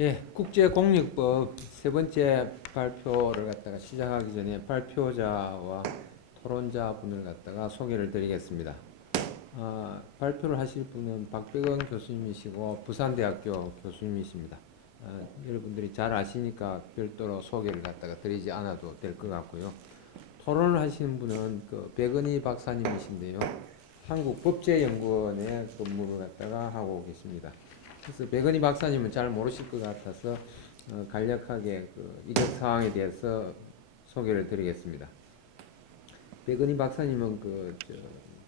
예, 국제공익법 세 번째 발표를 갖다가 시작하기 전에 발표자와 토론자 분을 갖다가 소개를 드리겠습니다. 발표를 하실 분은 박백원 교수님이시고 부산대학교 교수님이십니다. 여러분들이 잘 아시니까 별도로 소개를 갖다가 드리지 않아도 될 것 같고요. 토론을 하시는 분은 그 백은희 박사님이신데요. 한국법제연구원의 근무를 갖다가 하고 계십니다. 그래서 백은희 박사님은 잘 모르실 것 같아서 간략하게 그 이적 사항에 대해서 소개를 드리겠습니다. 백은희 박사님은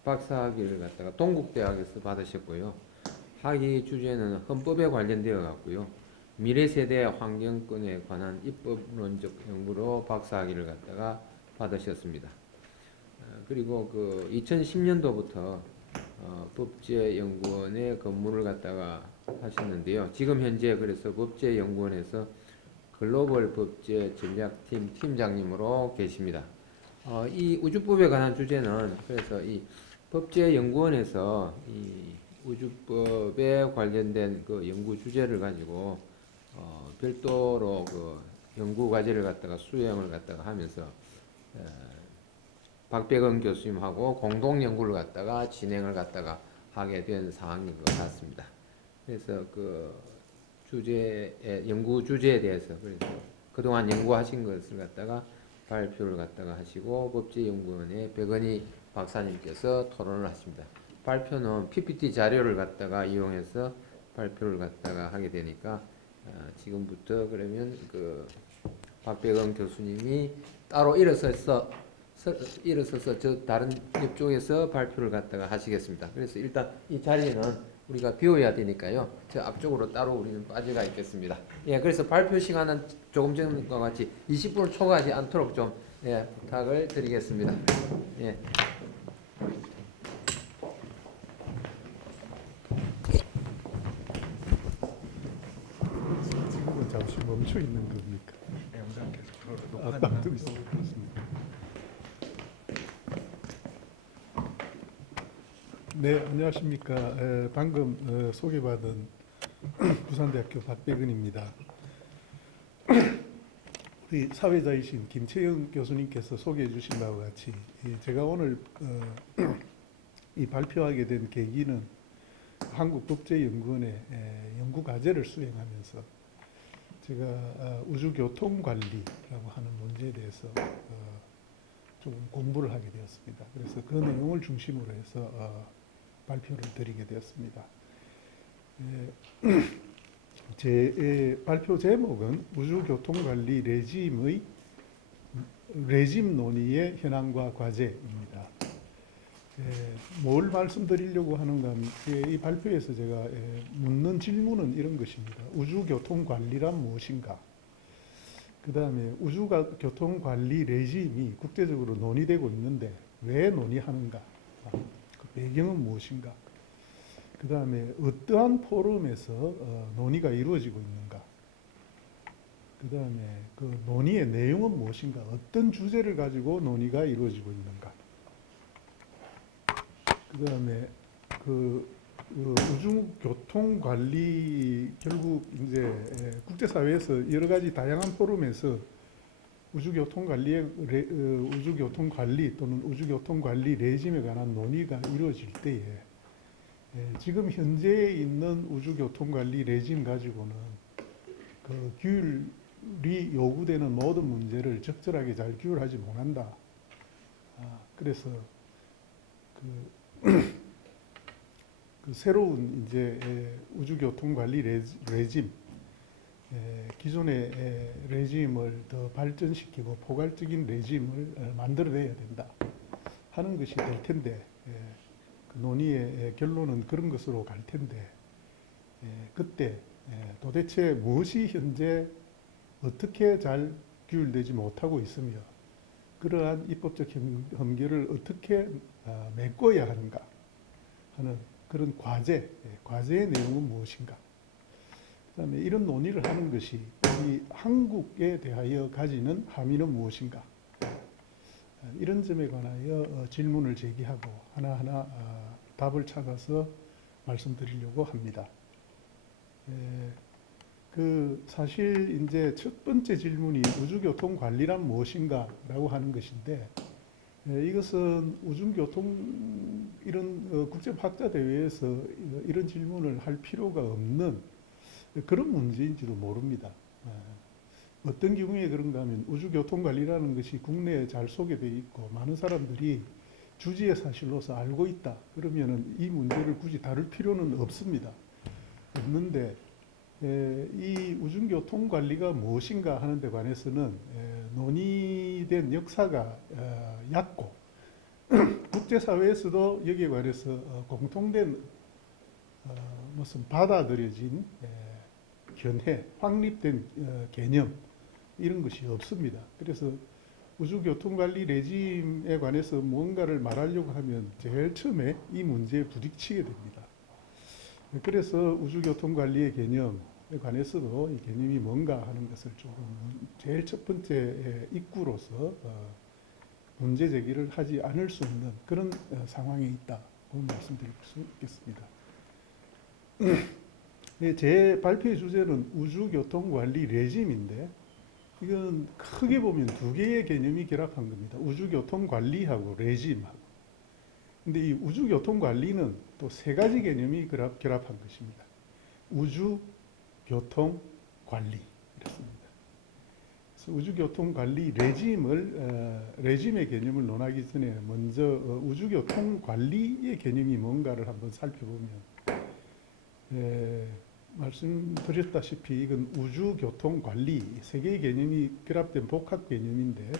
박사학위를 갖다가 동국대학에서 받으셨고요. 학위 주제는 헌법에 관련되어 갖고요. 미래세대 환경권에 관한 입법론적 연구로 박사학위를 갖다가 받으셨습니다. 그리고 그 2010년도부터 법제연구원에 근무를 갖다가 하셨는데요. 지금 현재 그래서 법제연구원에서 글로벌 법제 전략팀 팀장님으로 계십니다. 이 우주법에 관한 주제는 그래서 이 법제연구원에서 이 우주법에 관련된 그 연구 주제를 가지고 별도로 그 연구 과제를 갖다가 수행을 갖다가 하면서 박백원 교수님하고 공동 연구를 갖다가 진행을 갖다가 하게 된 상황인 것 같습니다. 그래서 그 연구 주제에 대해서 그래서 그동안 연구하신 것을 갖다가 발표를 갖다가 하시고 법제연구원의 백은희 박사님께서 토론을 하십니다. 발표는 PPT 자료를 갖다가 이용해서 발표를 갖다가 하게 되니까 지금부터 그러면 그 박백원 교수님이 따로 일어서서 저 다른 옆쪽에서 발표를 갖다가 하시겠습니다. 그래서 일단 이 자리는 우리가 비워야 되니까요. 저 앞쪽으로 따로 우리는 빠져가 있겠습니다. 예, 그래서 발표 시간은 조금 전과 같이 20분을 초과하지 않도록 좀 부탁을 드리겠습니다. 예. 지금은 잠시 멈춰 있는 겁니까? 영상 계속 딱 듣고 그렇습니다. 네, 안녕하십니까. 방금 소개받은 부산대학교 박백은입니다. 우리 사회자이신 김채영 교수님께서 소개해 주신 바와 같이 제가 오늘 이 발표하게 된 계기는 한국법제연구원의 연구 과제를 수행하면서 제가 우주교통관리라고 하는 문제에 대해서 좀 공부를 하게 되었습니다. 그래서 그 내용을 중심으로 해서 발표를 드리게 되었습니다. 제 발표 제목은 우주교통관리 레짐 논의의 현황과 과제입니다. 뭘 말씀드리려고 하는가 하면 이 발표에서 제가 묻는 질문은 이런 것입니다. 우주교통관리란 무엇인가? 그 다음에 우주교통관리 레짐이 국제적으로 논의되고 있는데 왜 논의하는가? 그 배경은 무엇인가? 그 다음에 어떠한 포럼에서 논의가 이루어지고 있는가? 그 다음에 그 논의의 내용은 무엇인가? 어떤 주제를 가지고 논의가 이루어지고 있는가? 그 다음에 우주교통 관리 결국 이제 국제사회에서 여러 가지 다양한 포럼에서 우주교통 관리 또는 우주교통 관리 레짐에 관한 논의가 이루어질 때에 지금 현재 있는 우주교통 관리 레짐 가지고는 그 규율이 요구되는 모든 문제를 적절하게 잘 규율하지 못한다. 그래서 그 새로운 이제 우주교통 관리 레짐, 기존의 레짐을 더 발전시키고 포괄적인 레짐을 만들어내야 된다 하는 것이 될 텐데 그 논의의 결론은 그런 것으로 갈 텐데 그때 도대체 무엇이 현재 어떻게 잘 규율되지 못하고 있으며 그러한 입법적 한계를 어떻게 메꿔야 하는가 하는 그런 과제의 내용은 무엇인가. 그 다음에 이런 논의를 하는 것이 이 한국에 대하여 가지는 함의는 무엇인가. 이런 점에 관하여 질문을 제기하고 하나하나 답을 찾아서 말씀드리려고 합니다. 사실 이제 첫 번째 질문이 우주교통관리란 무엇인가라고 하는 것인데, 이것은 우주교통 이런 국제학자 대회에서 이런 질문을 할 필요가 없는 그런 문제인지도 모릅니다. 어떤 경우에 그런가 하면 우주교통관리라는 것이 국내에 잘 소개되어 있고 많은 사람들이 주지의 사실로서 알고 있다. 그러면은 이 문제를 굳이 다룰 필요는 없습니다. 없는데 이 우주교통관리가 무엇인가 하는 데 관해서는 논의된 역사가 얕고 국제사회에서도 여기에 관해서 공통된 무슨 받아들여진 견해, 확립된 개념 이런 것이 없습니다. 그래서 우주교통관리 레짐에 관해서 뭔가를 말하려고 하면 제일 처음에 이 문제에 부딪히게 됩니다. 그래서 우주교통관리의 개념에 관해서도 이 개념이 뭔가 하는 것을 조금 제일 첫 번째 입구로서 문제 제기를 하지 않을 수 없는 그런 상황에 있다고 말씀드릴 수 있겠습니다. 제 발표의 주제는 우주교통관리 레짐인데 이건 크게 보면 두 개의 개념이 결합한 겁니다. 우주교통관리하고 레짐하고. 근데 이 우주교통관리는 또 세 가지 개념이 결합한 것입니다. 우주교통관리 이렇습니다. 그래서 우주교통관리 레짐의 개념을 논하기 전에 먼저 우주교통관리의 개념이 뭔가를 한번 살펴보면 말씀드렸다시피 이건 우주교통관리 세 개의 개념이 결합된 복합 개념인데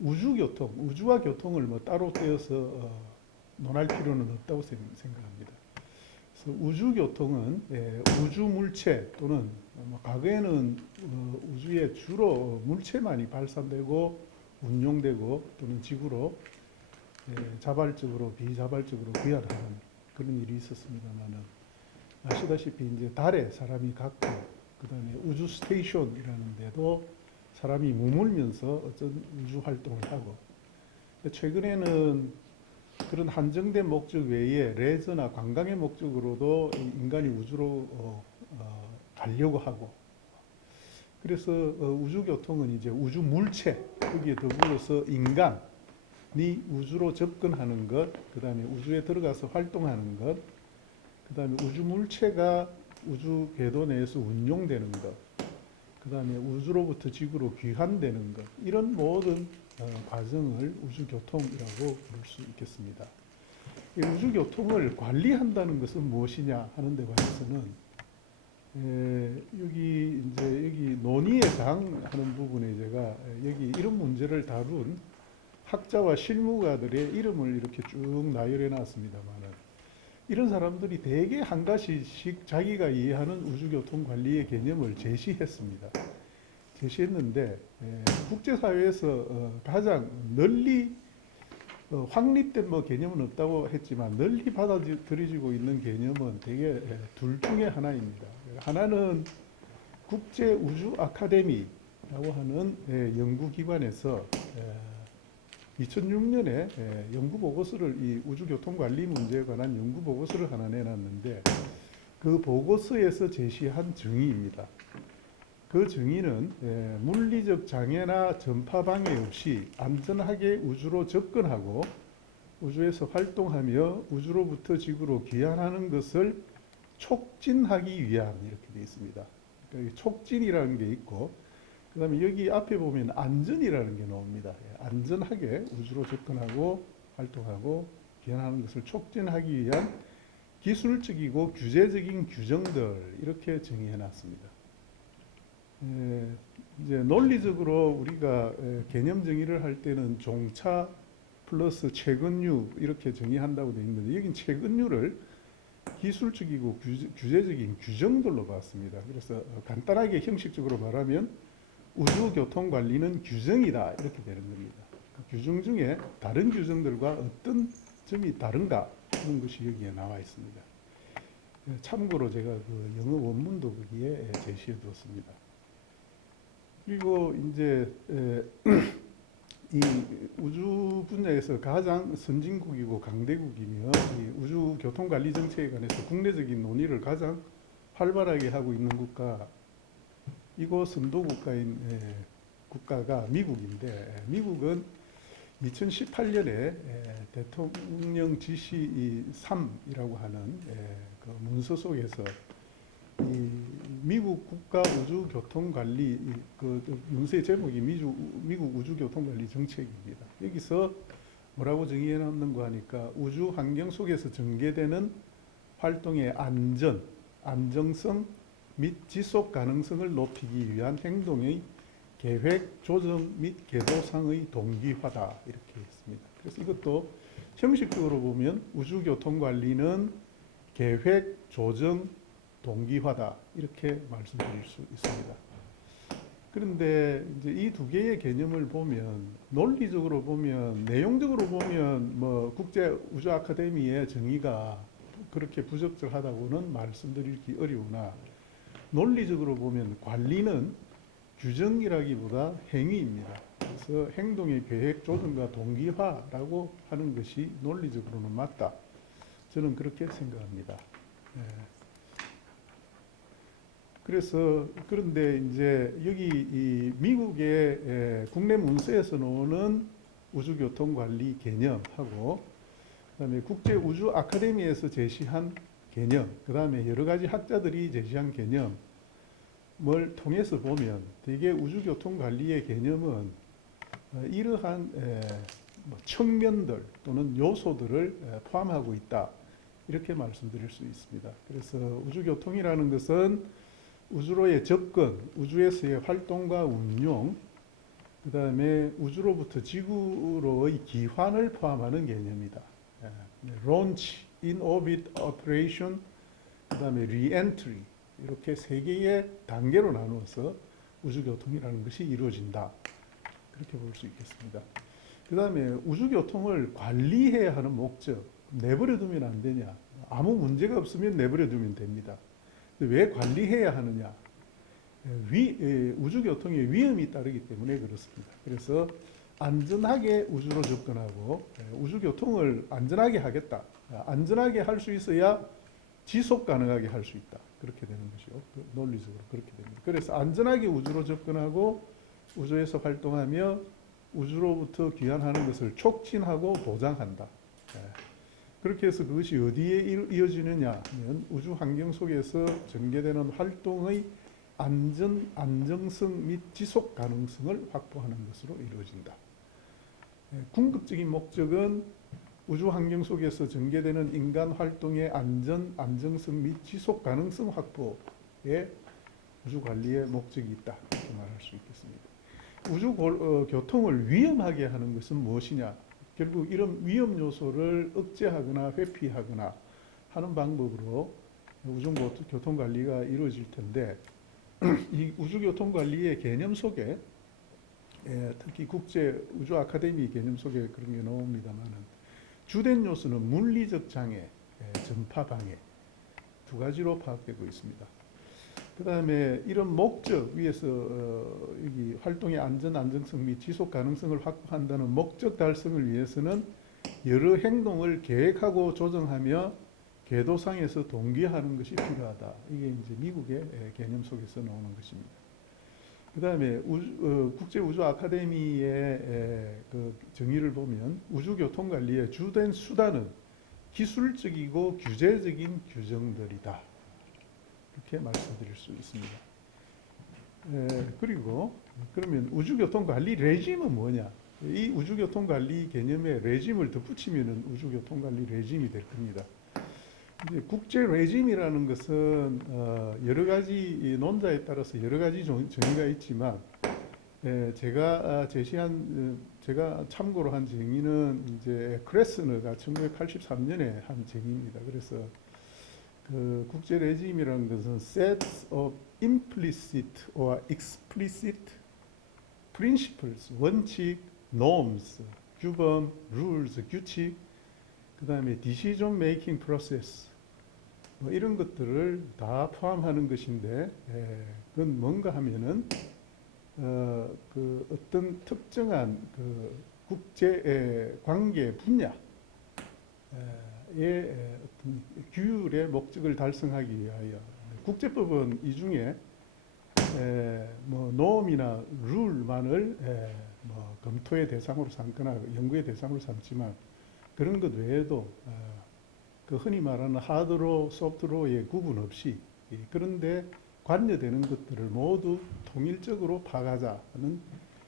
우주교통, 우주와 교통을 뭐 따로 떼어서 논할 필요는 없다고 생각합니다. 그래서 우주교통은 우주물체 또는 과거에는 우주에 주로 물체만이 발산되고 운용되고 또는 지구로 자발적으로 비자발적으로 귀환하는 그런 일이 있었습니다만은 아시다시피 이제 달에 사람이 갔고 그다음에 우주 스테이션이라는 데도 사람이 머물면서 어떤 우주 활동을 하고 최근에는 그런 한정된 목적 외에 레저나 관광의 목적으로도 인간이 우주로 가려고 하고 그래서 우주교통은 이제 우주 물체 여기에 더불어서 인간이 우주로 접근하는 것, 그 다음에 우주에 들어가서 활동하는 것, 그 다음에 우주 물체가 우주 궤도 내에서 운용되는 것, 그 다음에 우주로부터 지구로 귀환되는 것, 이런 모든 과정을 우주교통이라고 부를 수 있겠습니다. 이 우주교통을 관리한다는 것은 무엇이냐 하는 데 관해서는 여기 논의의 장 하는 부분에 제가 여기 이런 문제를 다룬 학자와 실무가들의 이름을 이렇게 쭉 나열해 놨습니다만은 이런 사람들이 대개 한 가지씩 자기가 이해하는 우주교통 관리의 개념을 제시했는데 국제사회에서 가장 널리 확립된 개념은 없다고 했지만 널리 받아들여지고 있는 개념은 대개 둘 중에 하나입니다. 하나는 국제우주 아카데미라고 하는 연구기관에서 2006년에 연구 보고서를 이 우주교통 관리 문제에 관한 연구 보고서를 하나 내놨는데 그 보고서에서 제시한 정의입니다. 그 정의는 물리적 장애나 전파 방해 없이 안전하게 우주로 접근하고 우주에서 활동하며 우주로부터 지구로 귀환하는 것을 촉진하기 위한 이렇게 되어 있습니다. 그러니까 촉진이라는 게 있고 그 다음에 여기 앞에 보면 안전이라는 게 나옵니다. 안전하게 우주로 접근하고 활동하고 귀환하는 것을 촉진하기 위한 기술적이고 규제적인 규정들 이렇게 정의해 놨습니다. 이제 논리적으로 우리가 개념 정의를 할 때는 종차 플러스 최근류 이렇게 정의한다고 되어 있는데 여긴 최근류를 기술적이고 규제적인 규정들로 봤습니다. 그래서 간단하게 형식적으로 말하면 우주교통관리는 규정이다 이렇게 되는 겁니다. 그 규정 중에 다른 규정들과 어떤 점이 다른가 하는 것이 여기에 나와 있습니다. 참고로 제가 그 영어 원문도 거기에 제시해 두었습니다. 그리고 이제 이 우주 분야에서 가장 선진국이고 강대국이며 이 우주 교통 관리 정책에 관해서 국내적인 논의를 가장 활발하게 하고 있는 이곳 선도 국가가 미국인데, 미국은 2018년에 대통령 지시 3이라고 하는 그 문서 속에서 이 미국 국가 우주 교통 관리 그 문서의 제목이 미국 우주 교통 관리 정책입니다. 여기서 뭐라고 정의해 놨는가 하니까 우주 환경 속에서 전개되는 활동의 안정성 및 지속 가능성을 높이기 위한 행동의 계획, 조정 및 계도상의 동기화다 이렇게 했습니다. 그래서 이것도 형식적으로 보면 우주교통관리는 계획, 조정, 동기화다 이렇게 말씀드릴 수 있습니다. 그런데 이제 이 두 개의 개념을 보면 논리적으로 보면 내용적으로 보면 뭐 국제 우주 아카데미의 정의가 그렇게 부적절하다고는 말씀드리기 어려우나 논리적으로 보면 관리는 규정이라기보다 행위입니다. 그래서 행동의 계획, 조정과 동기화라고 하는 것이 논리적으로는 맞다. 저는 그렇게 생각합니다. 그래서 그런데 이제 여기 이 미국의 국내 문서에서 나오는 우주교통관리 개념하고 그다음에 국제 우주 아카데미에서 제시한 개념, 그다음에 여러 가지 학자들이 제시한 개념을 통해서 보면 대개 우주교통관리의 개념은 이러한 측면들 또는 요소들을 포함하고 있다. 이렇게 말씀드릴 수 있습니다. 그래서 우주교통이라는 것은 우주로의 접근, 우주에서의 활동과 운용, 그 다음에 우주로부터 지구로의 기환을 포함하는 개념이다. Launch, In-Orbit Operation, 그 다음에 Re-Entry 이렇게 세 개의 단계로 나누어서 우주교통이라는 것이 이루어진다. 그렇게 볼 수 있겠습니다. 그 다음에 우주교통을 관리해야 하는 목적, 내버려 두면 안 되냐. 아무 문제가 없으면 내버려 두면 됩니다. 왜 관리해야 하느냐? 우주교통에 위험이 따르기 때문에 그렇습니다. 그래서 안전하게 우주로 접근하고 우주교통을 안전하게 하겠다. 안전하게 할 수 있어야 지속 가능하게 할 수 있다. 그렇게 되는 것이요. 논리적으로 그렇게 됩니다. 그래서 안전하게 우주로 접근하고 우주에서 활동하며 우주로부터 귀환하는 것을 촉진하고 보장한다. 그렇게 해서 그것이 어디에 이어지느냐 하면 우주 환경 속에서 전개되는 활동의 안정성 및 지속 가능성을 확보하는 것으로 이루어진다. 궁극적인 목적은 우주 환경 속에서 전개되는 인간 활동의 안정성 및 지속 가능성 확보에 우주 관리의 목적이 있다. 이렇게 말할 수 있겠습니다. 우주 교통을 위험하게 하는 것은 무엇이냐? 결국 이런 위험 요소를 억제하거나 회피하거나 하는 방법으로 우주교통 관리가 이루어질 텐데 이 우주교통 관리의 개념 속에 특히 국제 우주 아카데미 개념 속에 그런 게 나옵니다만은 주된 요소는 물리적 장애, 전파 방해 두 가지로 파악되고 있습니다. 그 다음에 이런 목적 위에서 여기 활동의 안정성 및 지속 가능성을 확보한다는 목적 달성을 위해서는 여러 행동을 계획하고 조정하며 궤도상에서 동기화하는 것이 필요하다. 이게 이제 미국의 개념 속에서 나오는 것입니다. 그 다음에 국제 우주 아카데미의 그 정의를 보면 우주교통관리의 주된 수단은 기술적이고 규제적인 규정들이다. 이렇게 말씀드릴 수 있습니다. 그리고 그러면 우주교통관리 레짐은 뭐냐? 이 우주교통관리 개념에 레짐을 덧붙이면 우주교통관리 레짐이 될 겁니다. 국제 레짐이라는 것은 여러 가지 논자에 따라서 여러 가지 정의가 있지만 제가 제가 참고로 한 정의는 이제 크레스너가 1983년에 한 정의입니다. 그래서 그 국제 레짐이라는 것은 sets of implicit or explicit principles, 원칙, norms, 규범, rules, 규칙, 그 다음에 decision making process 뭐 이런 것들을 다 포함하는 것인데 그건 뭔가 하면은 그 어떤 특정한 그 국제 관계 분야의 어떤 규율의 목적을 달성하기 위하여 국제법은 이 중에 뭐 노엄이나 룰만을 뭐 검토의 대상으로 삼거나 연구의 대상으로 삼지만 그런 것 외에도 그 흔히 말하는 하드로 소프트로의 구분 없이 그런데 관여되는 것들을 모두 통일적으로 파악하자는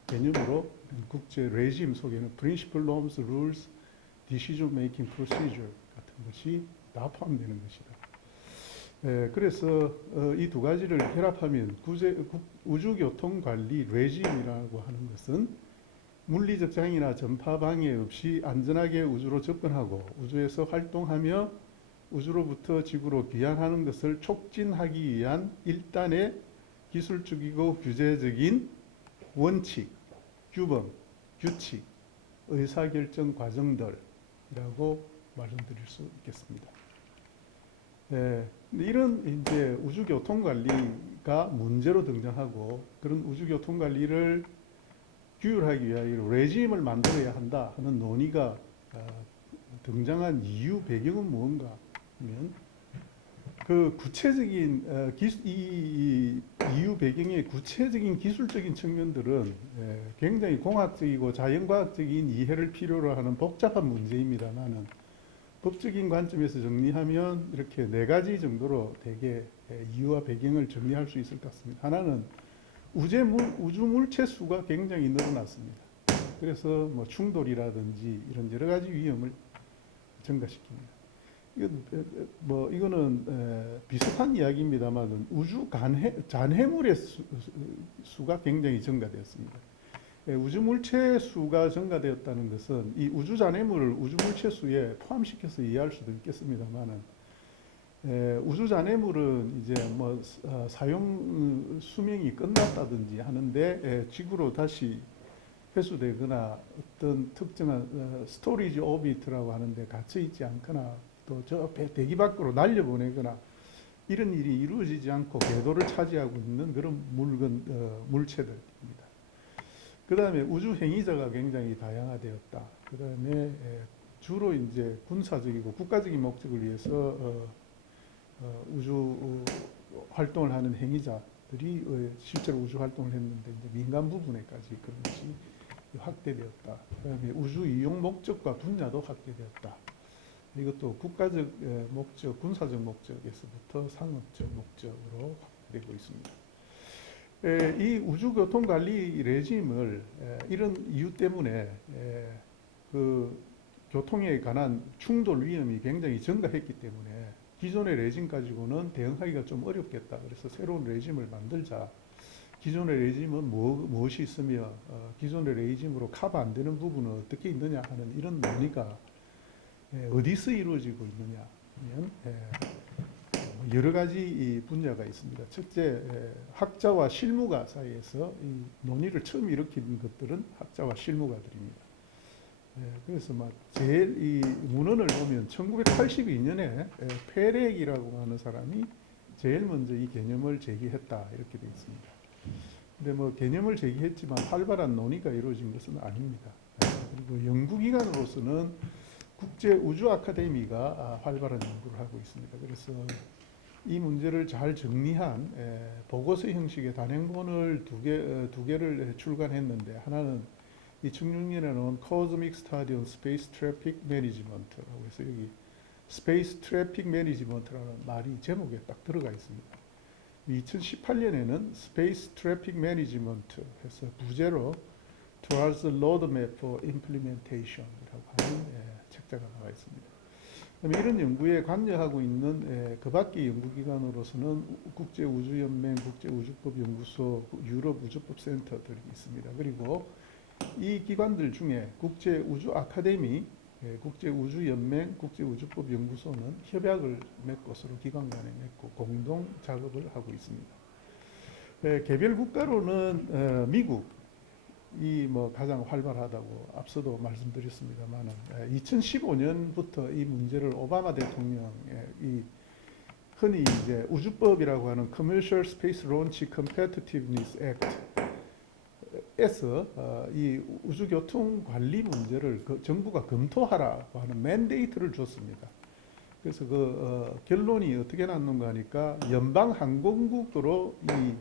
개념으로 국제 레짐 속에는 Principle, Norms, Rules, Decision Making Procedure 같은 것이 다 포함되는 것이다. 그래서 이 두 가지를 결합하면 우주교통관리 레짐이라고 하는 것은 물리적 장애나 전파 방해 없이 안전하게 우주로 접근하고 우주에서 활동하며 우주로부터 지구로 귀환하는 것을 촉진하기 위한 일단의 기술적이고 규제적인 원칙, 규범, 규칙, 의사결정 과정들이라고 말씀드릴 수 있겠습니다. 이런 이제 우주교통관리가 문제로 등장하고 그런 우주교통관리를 규율하기 위하여 레짐을 만들어야 한다 하는 논의가 등장한 이유 배경은 무언가 하면 그 구체적인 이 이유 배경의 구체적인 기술적인 측면들은 굉장히 공학적이고 자연과학적인 이해를 필요로 하는 복잡한 문제입니다만은 법적인 관점에서 정리하면 이렇게 네 가지 정도로 대개 이유와 배경을 정리할 수 있을 것 같습니다. 하나는 우주 물체 수가 굉장히 늘어났습니다. 그래서 뭐 충돌이라든지 이런 여러 가지 위험을 증가시킵니다. 이거는 비슷한 이야기입니다만 우주 잔해물의 수가 굉장히 증가되었습니다. 우주 물체 수가 증가되었다는 것은 이 우주 잔해물을 우주 물체 수에 포함시켜서 이해할 수도 있겠습니다만은 우주 잔해물은 이제 뭐 사용 수명이 끝났다든지 하는데 지구로 다시 회수되거나 어떤 특정한 스토리지 오비트라고 하는데 갇혀 있지 않거나 또 저 대기 밖으로 날려보내거나 이런 일이 이루어지지 않고 궤도를 차지하고 있는 그런 물체들입니다. 그 다음에 우주 행위자가 굉장히 다양화되었다. 그 다음에 주로 이제 군사적이고 국가적인 목적을 위해서 우주 활동을 하는 행위자들이 실제로 우주 활동을 했는데 이제 민간 부분에까지 그런 것이 확대되었다. 그 다음에 우주 이용 목적과 분야도 확대되었다. 이것도 국가적 목적, 군사적 목적에서부터 상업적 목적으로 확대되고 있습니다. 이 우주교통관리 레짐을 이런 이유 때문에 그 교통에 관한 충돌 위험이 굉장히 증가했기 때문에 기존의 레짐 가지고는 대응하기가 좀 어렵겠다. 그래서 새로운 레짐을 만들자. 기존의 레짐은 무엇이 있으며 기존의 레짐으로 커버 안 되는 부분은 어떻게 있느냐 하는 이런 논의가 어디서 이루어지고 있느냐 하면 여러 가지 분야가 있습니다. 첫째, 학자와 실무가 사이에서 이 논의를 처음 일으킨 것들은 학자와 실무가들입니다. 그래서 막 제일 이 문헌을 보면 1982년에 페렉이라고 하는 사람이 제일 먼저 이 개념을 제기했다 이렇게 되어 있습니다. 근데 뭐 개념을 제기했지만 활발한 논의가 이루어진 것은 아닙니다. 그리고 연구기관으로서는 국제우주아카데미가 활발한 연구를 하고 있습니다. 그래서 이 문제를 잘 정리한 보고서 형식의 단행본을 두 개를 출간했는데 하나는 2006년에 나온 Cosmic Study on Space Traffic Management라고 해서 여기 Space Traffic Management라는 말이 제목에 딱 들어가 있습니다. 2018년에는 Space Traffic Management 해서 부제로 Towards the Roadmap for Implementation이라고 하는 책자가 나와 있습니다. 이런 연구에 관여하고 있는 그 밖의 연구기관으로서는 국제우주연맹, 국제우주법연구소, 유럽우주법센터들이 있습니다. 그리고 이 기관들 중에 국제우주아카데미, 국제우주연맹, 국제우주법연구소는 협약을 맺고 서로 기관 간에 맺고 공동 작업을 하고 있습니다. 개별 국가로는 미국 이 뭐 가장 활발하다고 앞서도 말씀드렸습니다만 2015년부터 이 문제를 오바마 대통령의 이 흔히 이제 우주법이라고 하는 Commercial Space Launch Competitiveness Act에서 이 우주교통 관리 문제를 정부가 검토하라고 하는 맨데이트를 줬습니다. 그래서 결론이 어떻게 났는가 하니까 연방항공국으로 이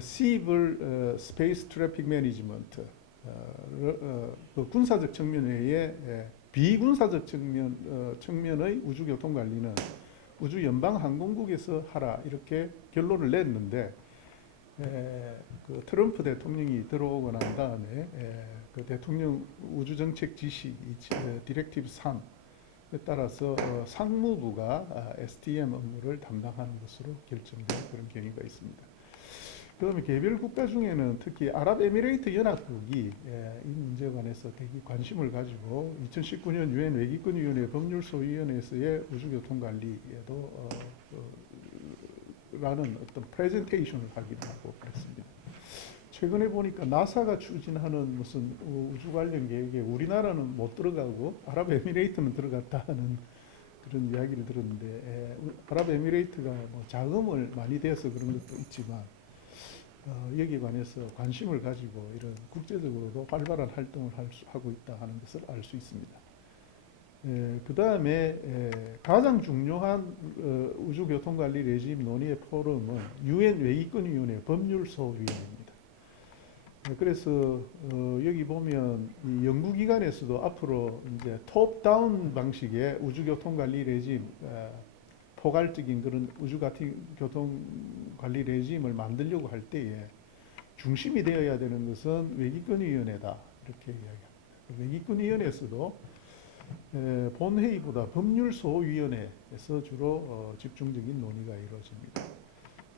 Civil Space Traffic Management 그 군사적 측면 외에 비군사적 측면의 우주교통 관리는 우주연방항공국에서 하라 이렇게 결론을 냈는데 그 트럼프 대통령이 들어오고 난 다음에 그 대통령 우주정책 지시 디렉티브 3에 따라서 상무부가 STM 업무를 담당하는 것으로 결정된 그런 경위가 있습니다. 그다음에 개별 국가 중에는 특히 아랍에미레이트 연합국이 이 문제에 관해서 되게 관심을 가지고 2019년 유엔 외기권위원회 법률소위원회에서의 우주교통 관리에도 라는 어떤 프레젠테이션을 하기도 하고 그랬습니다. 최근에 보니까 나사가 추진하는 무슨 우주 관련 계획에 우리나라는 못 들어가고 아랍에미레이트는 들어갔다 하는 그런 이야기를 들었는데 아랍에미레이트가 뭐 자금을 많이 대서 그런 것도 있지만 여기에 관해서 관심을 가지고 이런 국제적으로도 활발한 활동을 하고 있다 하는 것을 알 수 있습니다. 그 다음에 가장 중요한 우주교통관리 레짐 논의의 포럼은 유엔 외기권위원회 법률소위원회입니다. 그래서 여기 보면 이 연구기관에서도 앞으로 이제 톱다운 방식의 우주교통관리 레짐 포괄적인 그런 우주교통관리 레짐을 만들려고 할 때에 중심이 되어야 되는 것은 외기권위원회다 이렇게 이야기합니다. 외기권위원회에서도 본회의보다 법률소위원회에서 주로 집중적인 논의가 이루어집니다.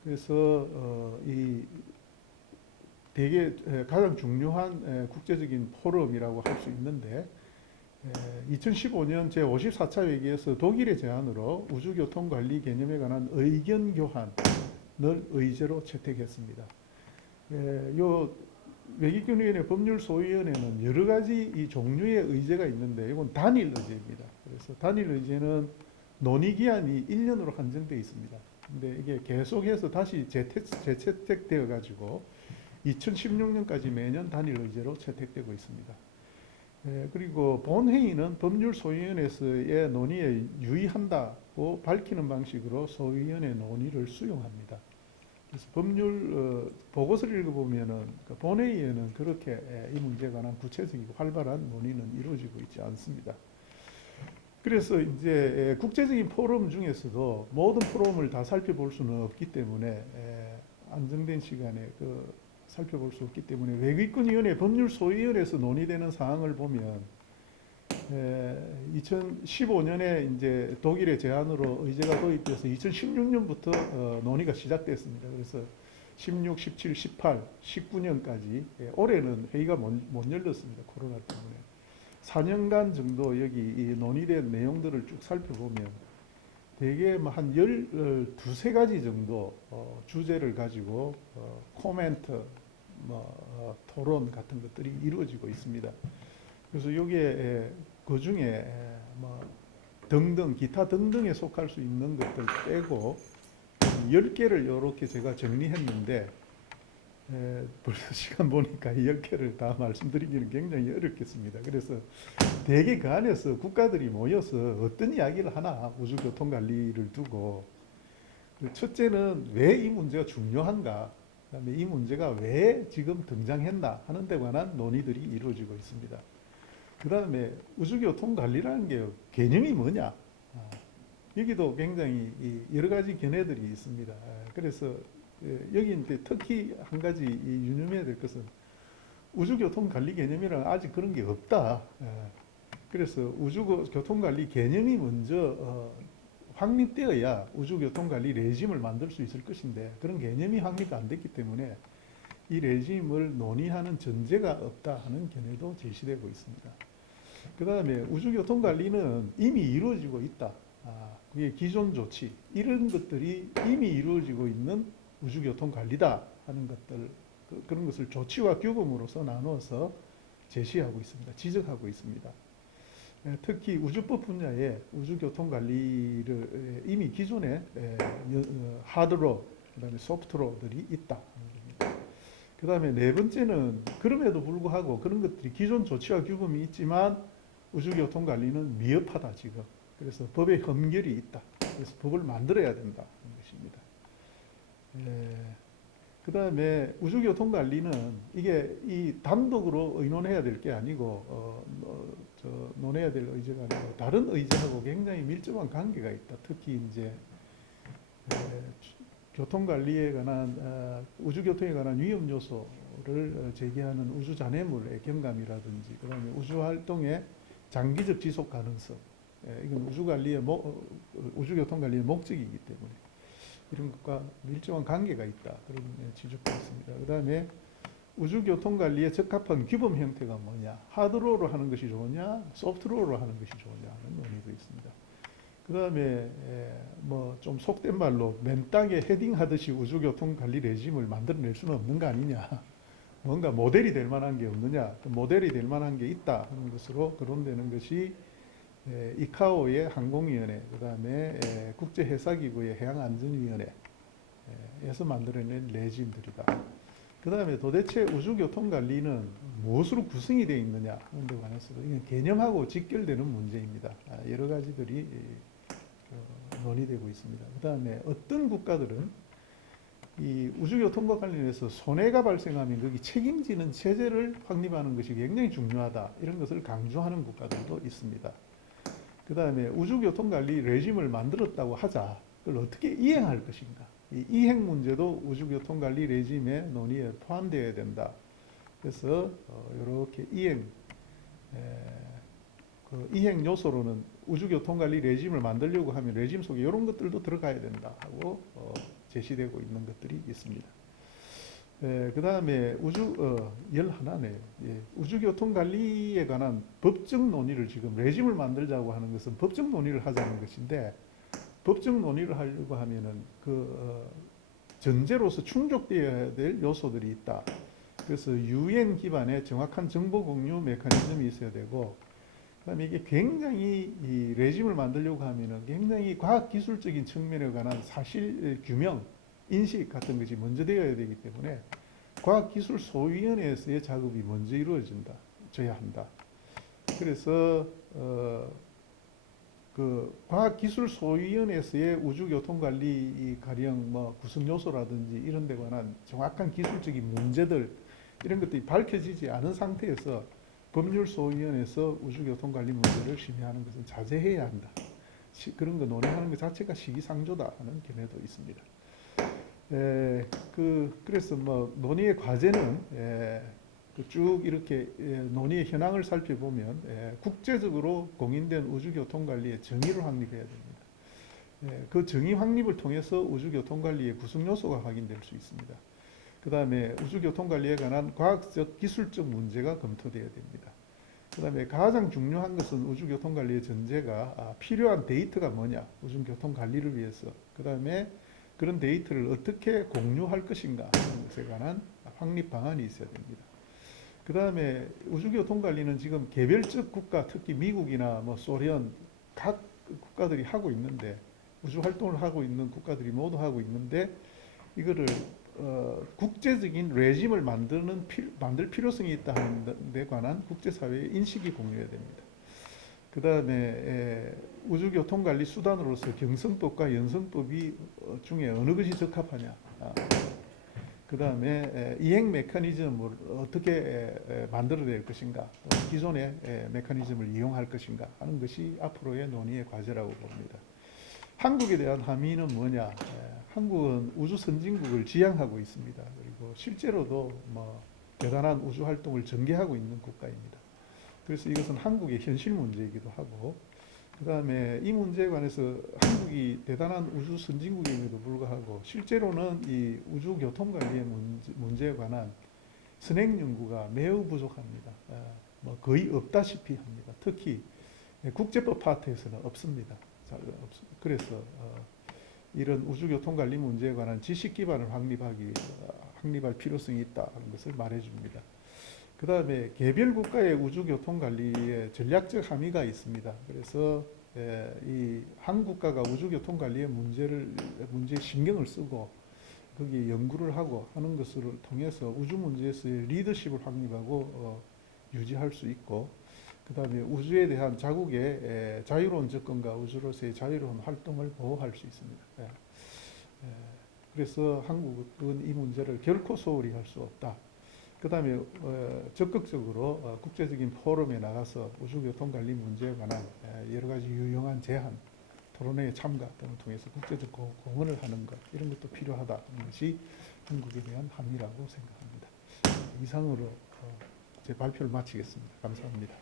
그래서 이 되게 가장 중요한 국제적인 포럼이라고 할 수 있는데 2015년 제54차 회기에서 독일의 제안으로 우주교통관리 개념에 관한 의견 교환을 의제로 채택했습니다. 요 외기권위원회 법률소위원회는 여러 가지 이 종류의 의제가 있는데 이건 단일 의제입니다. 그래서 단일 의제는 논의 기한이 1년으로 한정되어 있습니다. 근데 이게 계속해서 다시 재채택되어 가지고 2016년까지 매년 단일 의제로 채택되고 있습니다. 그리고 본회의는 법률소위원회에서의 논의에 유의한다고 밝히는 방식으로 소위원회 논의를 수용합니다. 그래서 법률 보고서를 읽어보면은 그 본회의에는 그렇게 이 문제에 관한 구체적이고 활발한 논의는 이루어지고 있지 않습니다. 그래서 이제 국제적인 포럼 중에서도 모든 포럼을 다 살펴볼 수는 없기 때문에 안정된 시간에 살펴볼 수 없기 때문에 외기권위원회 법률소위원회에서 논의되는 사항을 보면 2015년에 이제 독일의 제안으로 의제가 도입돼서 2016년부터 논의가 시작됐습니다. 그래서 16, 17, 18, 19년까지 올해는 회의가 못 열렸습니다. 코로나 때문에. 4년간 정도 여기 이 논의된 내용들을 쭉 살펴보면 대개 한 12가지 정도 주제를 가지고 코멘트, 토론 같은 것들이 이루어지고 있습니다. 그래서 여기에 그 중에 등등 기타 등등에 속할 수 있는 것들 빼고 10개를 이렇게 제가 정리했는데 벌써 시간 보니까 10개를 다 말씀드리기는 굉장히 어렵겠습니다. 그래서 대개 그 안에서 국가들이 모여서 어떤 이야기를 하나 우주교통관리를 두고 첫째는 왜 이 문제가 중요한가, 그다음에 이 문제가 왜 지금 등장했나 하는 데 관한 논의들이 이루어지고 있습니다. 그 다음에 우주교통관리라는 게 개념이 뭐냐, 여기도 굉장히 여러 가지 견해들이 있습니다. 그래서 여기 특히 한 가지 유념해야 될 것은 우주교통관리 개념이란 아직 그런 게 없다. 그래서 우주교통관리 개념이 먼저 확립되어야 우주교통관리 레짐을 만들 수 있을 것인데 그런 개념이 확립이 안 됐기 때문에 이 레짐을 논의하는 전제가 없다 하는 견해도 제시되고 있습니다. 그 다음에 우주교통관리는 이미 이루어지고 있다. 그게 기존 조치, 이런 것들이 이미 이루어지고 있는 우주교통관리다 하는 것들, 그런 것을 조치와 규범으로서 나누어서 제시하고 있습니다. 지적하고 있습니다. 특히 우주법 분야의 우주교통관리를 이미 기존에 하드로, 그다음에 소프트로들이 있다. 그 다음에 네 번째는 그럼에도 불구하고 그런 것들이 기존 조치와 규범이 있지만 우주교통관리는 미흡하다 지금. 그래서 법에 흠결이 있다. 그래서 법을 만들어야 된다 하는 것입니다. 그다음에 우주교통관리는 이게 이 단독으로 의논해야 될 게 아니고 논해야 될 의제가 아니고 다른 의제하고 굉장히 밀접한 관계가 있다. 특히 이제 교통관리에 관한 우주교통에 관한 위험 요소를 제기하는 우주잔해물의 경감이라든지 그다음에 우주활동의 장기적 지속 가능성 이건 우주교통관리의 목적이기 때문에 이런 것과 밀접한 관계가 있다. 그런 지적도 있습니다. 그 다음에 우주교통관리에 적합한 규범 형태가 뭐냐, 하드로어로 하는 것이 좋으냐, 소프트로어로 하는 것이 좋으냐 하는 논의도 있습니다. 그 다음에 뭐 좀 속된 말로 맨 땅에 헤딩하듯이 우주교통관리 레짐을 만들어낼 수는 없는 거 아니냐, 뭔가 모델이 될 만한 게 없느냐, 모델이 될 만한 게 있다 하는 것으로 거론되는 것이 이카오의 항공위원회, 그 다음에 국제해사기구의 해양안전위원회에서 만들어낸 레짐들이다. 그 다음에 도대체 우주교통관리는 무엇으로 구성이 되어 있느냐 하는 데 관해서도 이건 개념하고 직결되는 문제입니다. 여러 가지들이 논의되고 있습니다. 그 다음에 어떤 국가들은 이 우주교통과 관련해서 손해가 발생하면 거기 책임지는 체제를 확립하는 것이 굉장히 중요하다. 이런 것을 강조하는 국가들도 있습니다. 그 다음에 우주교통관리 레짐을 만들었다고 하자. 그걸 어떻게 이행할 것인가. 이 이행 문제도 우주교통관리 레짐의 논의에 포함되어야 된다. 그래서 이렇게 이행 요소로는 우주교통관리 레짐을 만들려고 하면 레짐 속에 이런 것들도 들어가야 된다 하고 제시되고 있는 것들이 있습니다. 그 다음에 우주교통관리에 관한 법적 논의를 지금 레짐을 만들자고 하는 것은 법적 논의를 하자는 것인데 법적 논의를 하려고 하면은 전제로서 충족되어야 될 요소들이 있다. 그래서 유엔 기반의 정확한 정보 공유 메커니즘이 있어야 되고 그다음에 이게 굉장히 이 레짐을 만들려고 하면은 굉장히 과학기술적인 측면에 관한 사실 규명, 인식 같은 것이 먼저 되어야 되기 때문에 과학기술소위원회에서의 작업이 먼저 이루어져야 한다. 그래서 그 과학기술소위원회에서의 우주교통관리 가령 뭐 구성 요소라든지 이런 데 관한 정확한 기술적인 문제들 이런 것들이 밝혀지지 않은 상태에서 법률소위원회에서 우주교통관리 문제를 심의하는 것은 자제해야 한다. 그런 거 논의하는 것 자체가 시기상조다 하는 견해도 있습니다. 그래서 뭐 논의의 과제는 쭉 이렇게 논의의 현황을 살펴보면 국제적으로 공인된 우주교통관리의 정의를 확립해야 됩니다. 그 정의 확립을 통해서 우주교통관리의 구성 요소가 확인될 수 있습니다. 그 다음에 우주교통관리에 관한 과학적, 기술적 문제가 검토되어야 됩니다. 그 다음에 가장 중요한 것은 우주교통관리의 전제가 필요한 데이터가 뭐냐, 우주교통관리를 위해서. 그 다음에 그런 데이터를 어떻게 공유할 것인가 하는 것에 관한 확립 방안이 있어야 됩니다. 그 다음에 우주교통관리는 지금 개별적 국가, 특히 미국이나 뭐 소련 각 국가들이 하고 있는데 우주활동을 하고 있는 국가들이 모두 하고 있는데 이거를 국제적인 레짐을 만들 필요성이 있다 하는 데 관한 국제사회의 인식이 공유해야 됩니다. 그 다음에 우주교통관리 수단으로서 경성법과 연성법이 중에 어느 것이 적합하냐. 그 다음에 이행 메커니즘을 어떻게 만들어낼 것인가. 기존의 메커니즘을 이용할 것인가 하는 것이 앞으로의 논의의 과제라고 봅니다. 한국에 대한 함의는 뭐냐. 한국은 우주 선진국을 지향하고 있습니다. 그리고 실제로도 뭐 대단한 우주 활동을 전개하고 있는 국가입니다. 그래서 이것은 한국의 현실 문제이기도 하고 그 다음에 이 문제에 관해서 한국이 대단한 우주 선진국임에도 불구하고 실제로는 이 우주 교통관리의 문제에 관한 선행 연구가 매우 부족합니다. 뭐 거의 없다시피 합니다. 특히 국제법 파트에서는 없습니다. 그래서 이런 우주교통관리 문제에 관한 지식 기반을 확립할 필요성이 있다는 것을 말해줍니다. 그 다음에 개별 국가의 우주교통관리에 전략적 함의가 있습니다. 그래서 이 한 국가가 우주교통관리의 문제에 신경을 쓰고 거기에 연구를 하고 하는 것을 통해서 우주 문제에서의 리더십을 확립하고 유지할 수 있고 그다음에 우주에 대한 자국의 자유로운 접근과 우주로서의 자유로운 활동을 보호할 수 있습니다. 그래서 한국은 이 문제를 결코 소홀히 할 수 없다. 그다음에 적극적으로 국제적인 포럼에 나가서 우주교통관리 문제에 관한 여러 가지 유용한 제안, 토론회에 참가 등을 통해서 국제적 공헌을 하는 것, 이런 것도 필요하다는 것이 한국에 대한 함의라고 생각합니다. 이상으로 제 발표를 마치겠습니다. 감사합니다.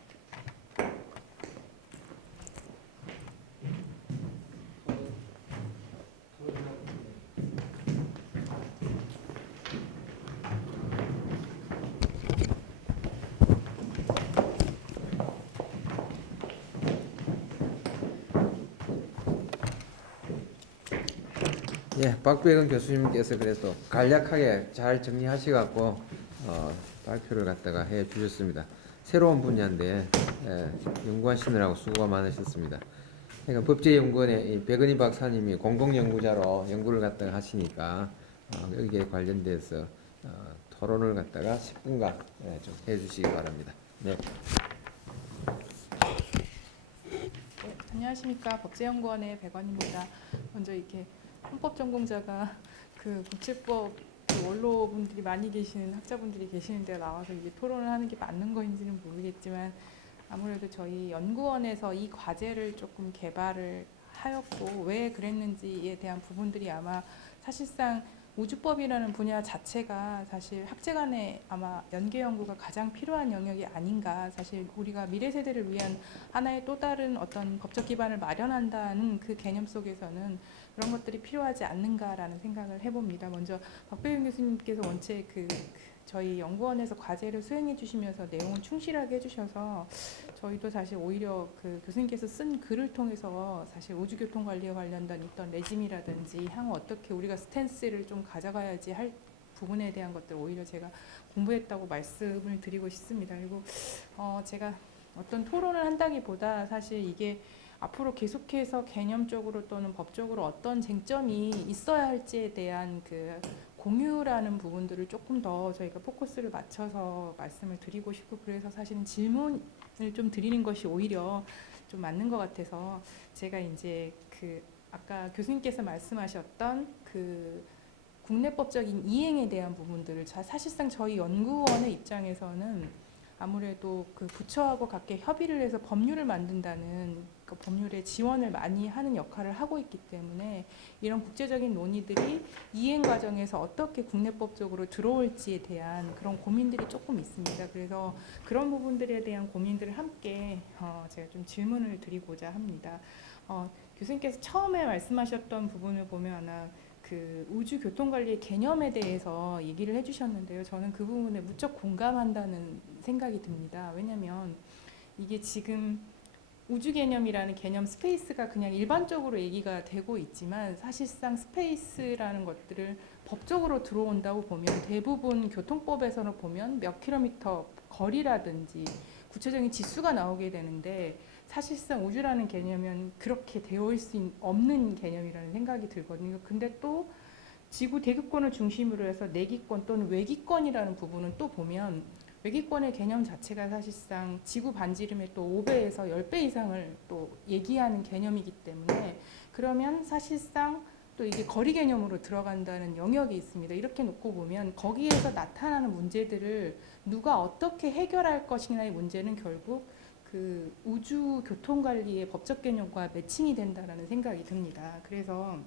예, 박배근 교수님께서 그래도 간략하게 잘 정리하셔갖고 발표를 갖다가 해 주셨습니다. 새로운 분야인데 연구하시느라고 수고가 많으셨습니다. 그러니까 법제연구원의 이 백은희 박사님이 공동연구자로 연구를 갖다가 하시니까 여기에 관련돼서 토론을 갖다가 10분간 좀 해주시기 바랍니다. 네. 안녕하십니까. 법제연구원의 백원입니다. 먼저 이렇게 헌법 전공자가 그 국제법 그 원로분들이 많이 계시는 학자분들이 계시는데 나와서 이게 토론을 하는 게 맞는 거인지는 모르겠지만 아무래도 저희 연구원에서 이 과제를 조금 개발을 하였고 왜 그랬는지에 대한 부분들이 아마 사실상 우주법이라는 분야 자체가 사실 학제 간의 아마 연계 연구가 가장 필요한 영역이 아닌가. 사실 우리가 미래 세대를 위한 하나의 또 다른 어떤 법적 기반을 마련한다는 그 개념 속에서는 그런 것들이 필요하지 않는가라는 생각을 해봅니다. 먼저 박배윤 교수님께서 원체 저희 연구원에서 과제를 수행해 주시면서 내용을 충실하게 해주셔서 저희도 사실 오히려 그 교수님께서 쓴 글을 통해서 사실 우주교통 관리에 관련된 어떤 레짐이라든지 향후 어떻게 우리가 스탠스를 좀 가져가야지 할 부분에 대한 것들 오히려 제가 공부했다고 말씀을 드리고 싶습니다. 그리고 제가 어떤 토론을 한다기보다 사실 이게 앞으로 계속해서 개념적으로 또는 법적으로 어떤 쟁점이 있어야 할지에 대한 그 공유라는 부분들을 조금 더 저희가 포커스를 맞춰서 말씀을 드리고 싶고 그래서 사실은 질문을 좀 드리는 것이 오히려 좀 맞는 것 같아서 제가 이제 그 아까 교수님께서 말씀하셨던 그 국내법적인 이행에 대한 부분들을 사실상 저희 연구원의 입장에서는 아무래도 그 부처하고 각계 협의를 해서 법률을 만든다는 그 법률에 지원을 많이 하는 역할을 하고 있기 때문에 이런 국제적인 논의들이 이행 과정에서 어떻게 국내법적으로 들어올지에 대한 그런 고민들이 조금 있습니다. 그래서 그런 부분들에 대한 고민들을 함께 제가 좀 질문을 드리고자 합니다. 교수님께서 처음에 말씀하셨던 부분을 보면 하나 그 우주 교통 관리의 개념에 대해서 얘기를 해주셨는데요. 저는 그 부분에 무척 공감한다는 생각이 듭니다. 왜냐하면 이게 지금 우주 개념이라는 개념 스페이스가 그냥 일반적으로 얘기가 되고 있지만 사실상 스페이스라는 것들을 법적으로 들어온다고 보면 대부분 교통법에서는 보면 몇 킬로미터 거리라든지 구체적인 지수가 나오게 되는데 사실상 우주라는 개념은 그렇게 되어 있을 수 없는 개념이라는 생각이 들거든요. 근데 또 지구 대기권을 중심으로 해서 내기권 또는 외기권이라는 부분은 또 보면 외기권의 개념 자체가 사실상 지구 반지름의 또 5배에서 10배 이상을 또 얘기하는 개념이기 때문에 그러면 사실상 또 이게 거리 개념으로 들어간다는 영역이 있습니다. 이렇게 놓고 보면 거기에서 나타나는 문제들을 누가 어떻게 해결할 것이냐의 문제는 결국 그 우주 교통 관리의 법적 개념과 매칭이 된다라는 생각이 듭니다. 그래서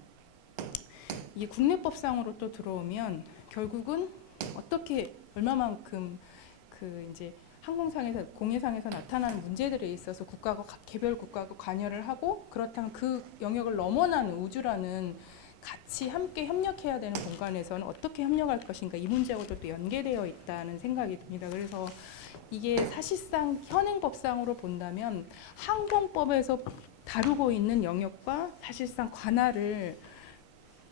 이게 국내법상으로 또 들어오면 결국은 어떻게 얼마만큼 그 이제 항공상에서 공해상에서 나타나는 문제들에 있어서 국가가 개별 국가가 관여를 하고 그렇다면 그 영역을 넘어나는 우주라는 같이 함께 협력해야 되는 공간에서는 어떻게 협력할 것인가 이 문제하고도 또 연계되어 있다는 생각이 듭니다. 그래서 이게 사실상 현행법상으로 본다면 항공법에서 다루고 있는 영역과 사실상 관할을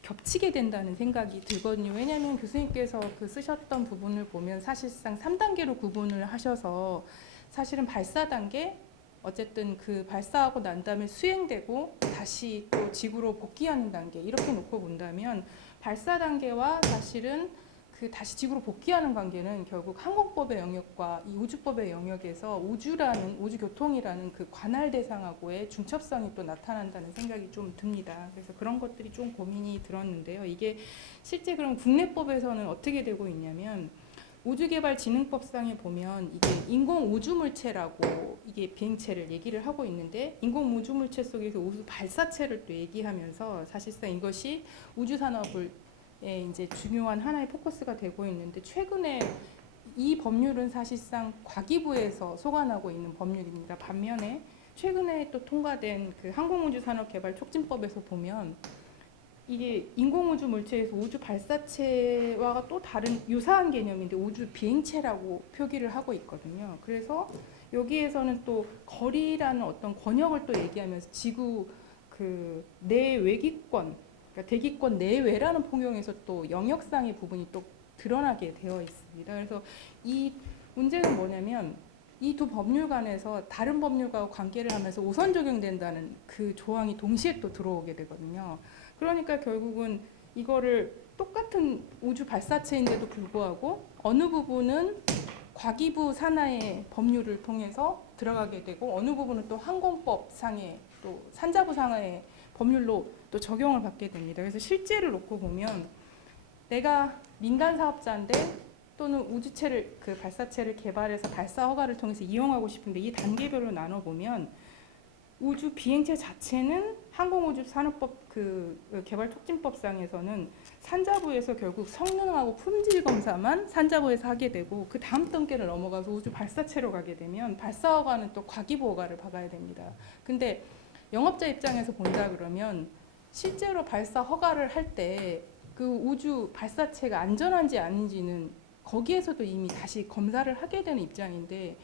겹치게 된다는 생각이 들거든요. 왜냐하면 교수님께서 그 쓰셨던 부분을 보면 사실상 3단계로 구분을 하셔서 사실은 발사 단계, 어쨌든 그 발사하고 난 다음에 수행되고 다시 또 지구로 복귀하는 단계 이렇게 놓고 본다면 발사 단계와 사실은 그 다시 지구로 복귀하는 관계는 결국 항공법의 영역과 이 우주법의 영역에서 우주교통이라는 그 관할 대상하고의 중첩성이 또 나타난다는 생각이 좀 듭니다. 그래서 그런 것들이 좀 고민이 들었는데요. 이게 실제 그럼 국내법에서는 어떻게 되고 있냐면 우주개발진흥법상에 보면 이게 인공우주물체라고 이게 비행체를 얘기를 하고 있는데 인공우주물체 속에서 우주 발사체를 또 얘기하면서 사실상 이것이 우주산업을 이제 중요한 하나의 포커스가 되고 있는데 최근에 이 법률은 사실상 과기부에서 소관하고 있는 법률입니다. 반면에 최근에 또 통과된 그 항공우주산업개발촉진법에서 보면 이게 인공우주 물체에서 우주 발사체와 또 다른 유사한 개념인데 우주 비행체라고 표기를 하고 있거든요. 그래서 여기에서는 또 거리라는 어떤 권역을 또 얘기하면서 지구 그 내외기권, 그러니까 대기권 내외라는 폭용에서 또 영역상의 부분이 또 드러나게 되어 있습니다. 그래서 이 문제는 뭐냐면 이 두 법률 간에서 다른 법률과 관계를 하면서 우선 적용된다는 그 조항이 동시에 또 들어오게 되거든요. 그러니까 결국은 이거를 똑같은 우주 발사체인데도 불구하고 어느 부분은 과기부 산하의 법률을 통해서 들어가게 되고 어느 부분은 또 항공법 상의 또 산자부 상하의 법률로 또 적용을 받게 됩니다. 그래서 실제를 놓고 보면 내가 민간 사업자인데 또는 우주체를 그 발사체를 개발해서 발사 허가를 통해서 이용하고 싶은데 이 단계별로 나눠 보면 우주 비행체 자체는 항공우주산업법 그 개발촉진법상에서는 산자부에서 결국 성능하고 품질 검사만 산자부에서 하게 되고 그 다음 단계를 넘어가서 우주 발사체로 가게 되면 발사 허가는 또 과기부 허가를 받아야 됩니다. 근데 영업자 입장에서 본다 그러면 실제로 발사 허가를 할 때 그 우주 발사체가 안전한지 아닌지는 거기에서도 이미 다시 검사를 하게 되는 입장인데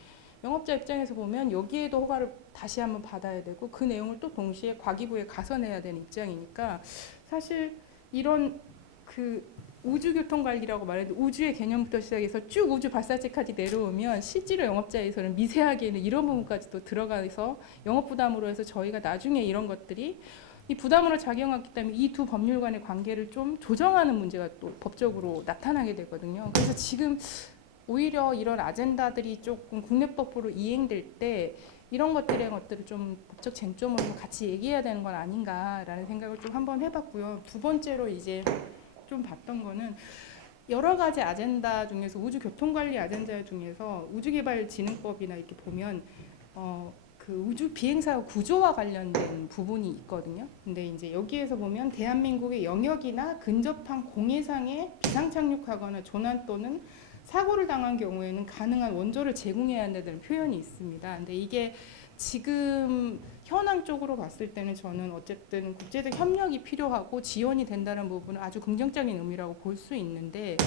영업자 입장에서 보면 여기에도 허가를 다시 한번 받아야 되고 그 내용을 또 동시에 과기부에 가서 내야 되는 입장이니까 사실 이런 그 우주교통관리라고 말해도 우주의 개념부터 시작해서 쭉 우주 발사체까지 내려오면 실제로 영업자에서는 미세하게는 이런 부분까지도 들어가서 영업 부담으로 해서 저희가 나중에 이런 것들이 이 부담으로 작용하기 때문에 이 두 법률 간의 관계를 좀 조정하는 문제가 또 법적으로 나타나게 되거든요. 그래서 지금 오히려 이런 아젠다들이 조금 국내법으로 이행될 때 이런 것들을 좀 법적 쟁점으로 같이 얘기해야 되는 건 아닌가라는 생각을 좀 한번 해봤고요. 두 번째로 이제 좀 봤던 거는 여러 가지 아젠다 중에서 우주교통관리 아젠다 중에서 우주개발진흥법이나 이렇게 보면 그 우주 비행사 구조와 관련된 부분이 있거든요. 근데 이제 여기에서 보면 대한민국의 영역이나 근접한 공해상에 비상 착륙하거나 조난 또는 사고를 당한 경우에는 가능한 원조를 제공해야 한다는 표현이 있습니다. 근데 이게 지금 현황 쪽으로 봤을 때는 저는 어쨌든 국제적 협력이 필요하고 지원이 된다는 부분은 아주 긍정적인 의미라고 볼 수 있는데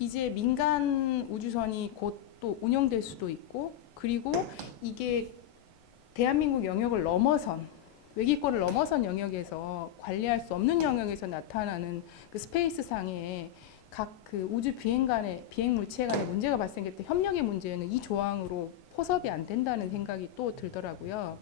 이제 민간 우주선이 곧 또 운영될 수도 있고 그리고 이게 대한민국 영역을 넘어선 외기권을 넘어선 영역에서 관리할 수 없는 영역에서 나타나는 그 스페이스 상의 각 그 우주 비행 간의 비행 물체 간의 문제가 발생할 때 협력의 문제는 이 조항으로 포섭이 안 된다는 생각이 또 들더라고요.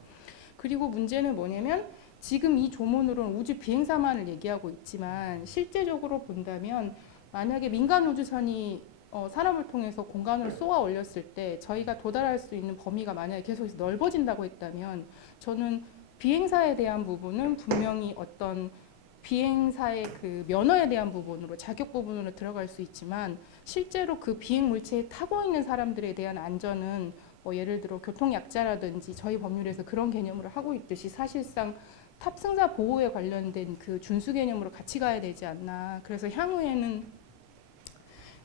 그리고 문제는 뭐냐면 지금 이 조문으로는 우주 비행사만을 얘기하고 있지만 실제적으로 본다면 만약에 민간 우주선이 산업을 통해서 공간으로 쏘아 올렸을 때 저희가 도달할 수 있는 범위가 만약에 계속해서 넓어진다고 했다면 저는 비행사에 대한 부분은 분명히 어떤 비행사의 그 면허에 대한 부분으로 자격 부분으로 들어갈 수 있지만 실제로 그 비행 물체에 타고 있는 사람들에 대한 안전은 예를 들어 교통약자라든지 저희 법률에서 그런 개념으로 하고 있듯이 사실상 탑승자 보호에 관련된 그 준수 개념으로 같이 가야 되지 않나. 그래서 향후에는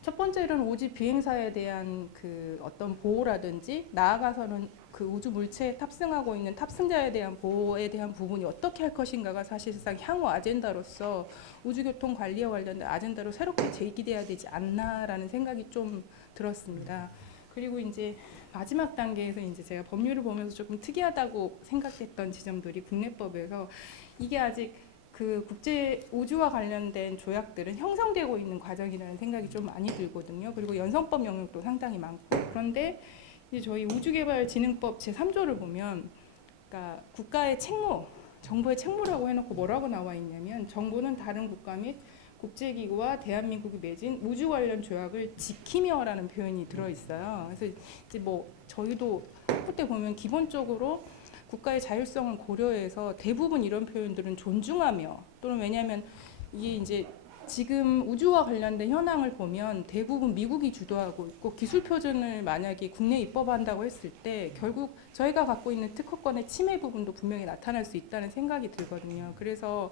첫 번째로는 우주 비행사에 대한 그 어떤 보호라든지 나아가서는 그 우주 물체에 탑승하고 있는 탑승자에 대한 보호에 대한 부분이 어떻게 할 것인가가 사실상 향후 아젠다로서 우주교통 관리와 관련된 아젠다로 새롭게 제기돼야 되지 않나라는 생각이 좀 들었습니다. 그리고 이제 마지막 단계에서 이제 제가 법률을 보면서 조금 특이하다고 생각했던 지점들이 국내법에서 이게 아직 그 국제 우주와 관련된 조약들은 형성되고 있는 과정이라는 생각이 좀 많이 들거든요. 그리고 연성법 영역도 상당히 많고 그런데 이제 저희 우주개발진흥법 제3조를 보면 그러니까 국가의 책무, 정부의 책무라고 해놓고 뭐라고 나와 있냐면 정부는 다른 국가 및 국제기구와 대한민국이 맺은 우주 관련 조약을 지키며라는 표현이 들어 있어요. 그래서 이제 뭐 저희도 학부 때 보면 기본적으로 국가의 자율성을 고려해서 대부분 이런 표현들은 존중하며, 또는 왜냐하면 이게 이제 지금 우주와 관련된 현황을 보면 대부분 미국이 주도하고 있고, 기술 표준을 만약에 국내에 입법한다고 했을 때 결국 저희가 갖고 있는 특허권의 침해 부분도 분명히 나타날 수 있다는 생각이 들거든요. 그래서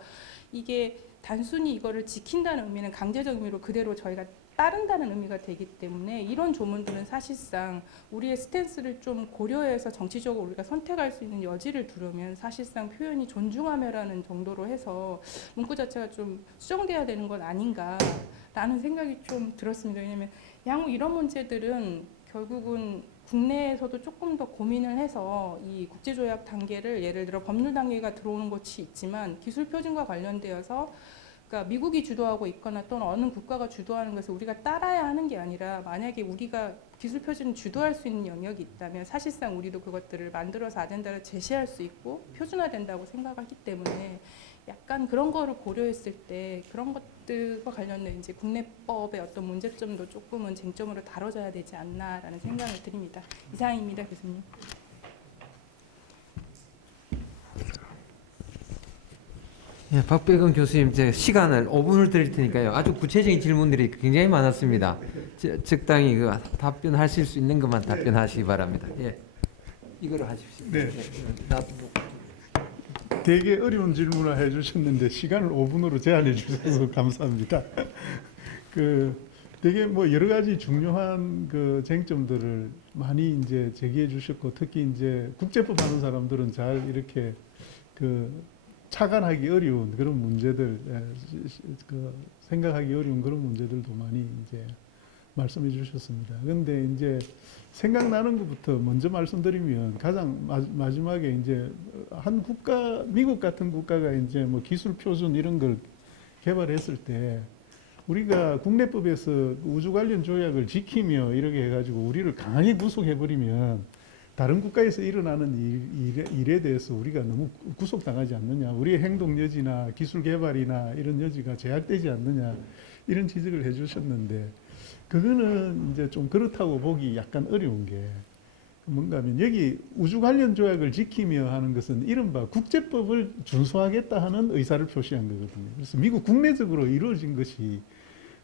이게 단순히 이거를 지킨다는 의미는 강제적 의미로 그대로 저희가 따른다는 의미가 되기 때문에, 이런 조문들은 사실상 우리의 스탠스를 좀 고려해서 정치적으로 우리가 선택할 수 있는 여지를 두려면 사실상 표현이 존중하며라는 정도로 해서 문구 자체가 좀 수정돼야 되는 건 아닌가라는 생각이 좀 들었습니다. 왜냐하면 향후 이런 문제들은 결국은 국내에서도 조금 더 고민을 해서 이 국제조약 단계를, 예를 들어 법률 단계가 들어오는 것이 있지만 기술 표준과 관련되어서, 그러니까 미국이 주도하고 있거나 또는 어느 국가가 주도하는 것을 우리가 따라야 하는 게 아니라, 만약에 우리가 기술 표준을 주도할 수 있는 영역이 있다면 사실상 우리도 그것들을 만들어서 아젠다를 제시할 수 있고 표준화된다고 생각하기 때문에, 약간 그런 거를 고려했을 때 그런 것들과 관련된 이제 국내법의 어떤 문제점도 조금은 쟁점으로 다뤄져야 되지 않나라는 생각을 드립니다. 이상입니다, 교수님. 예, 박백은 교수님, 이제 시간을 5분을 드릴 테니까요. 아주 구체적인 질문들이 굉장히 많았습니다. 적당히 그 답변하실 수 있는 것만 답변하시기 바랍니다. 예, 이거를 하십시오. 네. 나도 되게 어려운 질문을 해주셨는데 시간을 5분으로 제한해 주셔서 감사합니다. 그 되게 뭐 여러 가지 중요한 그 쟁점들을 많이 이제 제기해 주셨고, 특히 이제 국제법 하는 사람들은 잘 이렇게 그 착안하기 어려운 그런 문제들, 그 생각하기 어려운 그런 문제들도 많이 이제 말씀해 주셨습니다. 그런데 이제 생각나는 것부터 먼저 말씀드리면, 가장 마지막에 이제 한 국가, 미국 같은 국가가 이제 뭐 기술 표준 이런 걸 개발했을 때, 우리가 국내법에서 우주 관련 조약을 지키며 이렇게 해가지고 우리를 강하게 구속해버리면 다른 국가에서 일어나는 일에 대해서 우리가 너무 구속당하지 않느냐, 우리의 행동 여지나 기술 개발이나 이런 여지가 제약되지 않느냐, 이런 지적을 해주셨는데, 그거는 이제 좀 그렇다고 보기 약간 어려운 게 뭔가 하면, 여기 우주 관련 조약을 지키며 하는 것은 이른바 국제법을 준수하겠다 하는 의사를 표시한 거거든요. 그래서 미국 국내적으로 이루어진 것이